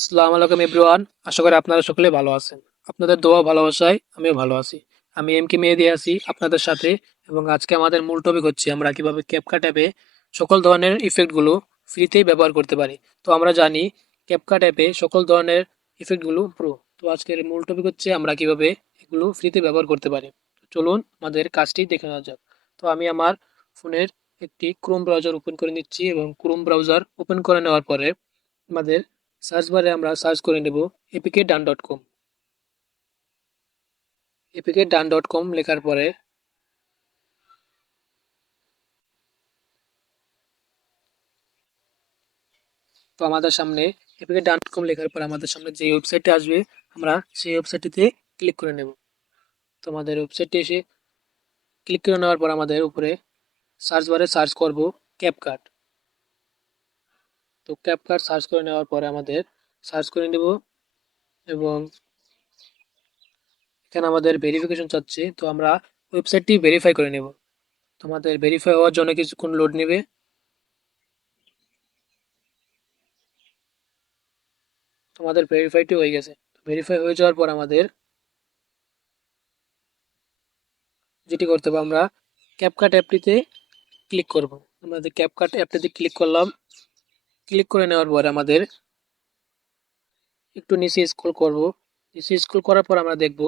আসসালামু আলাইকুম এভরিওয়ান। আশা করি আপনারা সকলে ভালো আছেন। আপনাদের দোয়া ভালোবাসায় আমিও ভালো আছি। আমি এম কে মেহেদী আছি আপনাদের সাথে, এবং আজকে আমাদের মূল টপিক হচ্ছে আমরা কিভাবে ক্যাপকাট অ্যাপে সকল ধরনের ইফেক্টগুলো ফ্রিতেই ব্যবহার করতে পারি। তো আমরা জানি ক্যাপকাট অ্যাপে সকল ধরনের ইফেক্টগুলো প্রো। তো আজকের মূল টপিক হচ্ছে আমরা কিভাবে এগুলো ফ্রিতে ব্যবহার করতে পারি। তো চলুন আমাদের কাজটি দেখে নেওয়া যাক। তো আমি আমার ফোনের একটি ক্রোম ব্রাউজার ওপেন করে নিচ্ছি, এবং ক্রোম ব্রাউজার ওপেন করে নেওয়ার পরে আমাদের সার্চ বারে আমরা সার্চ করে নেব এপিকে ডান ডট কম। এপিকে ডান ডট কম লেখার পরে তো আমাদের সামনে এপিকে ডান ডট কম লেখার পরে আমাদের সামনে যে ওয়েবসাইটটি আসবে, আমরা সেই ওয়েবসাইটটিতে ক্লিক করে নেব। তো আমাদের ওয়েবসাইটটি এসে ক্লিক করে নেওয়ার পর আমাদের উপরে সার্চ বারে সার্চ করব ক্যাপকাট। তো ক্যাপকাট সার্চ করে নেওয়ার পরে আমাদের সার্চ করে নেব, এবং এখানে আমাদের ভেরিফিকেশন চাচ্ছে, তো আমরা ওয়েবসাইটটি ভেরিফাই করে নেব। তোমাদের ভেরিফাই হওয়ার জন্য কিছুক্ষণ লোড নেবে। তোমাদের ভেরিফাইটি হয়ে গেছে। ভেরিফাই হয়ে যাওয়ার পর আমাদের যেটি করতে হবে, আমরা ক্যাপকাট অ্যাপটিতে ক্লিক করব। আমাদের ক্যাপকাট অ্যাপটিতে ক্লিক করলাম। ক্লিক করে নেওয়ার পর আমাদের একটু নিচে স্ক্রল করব। নিচে স্ক্রল করার পর আমরা দেখব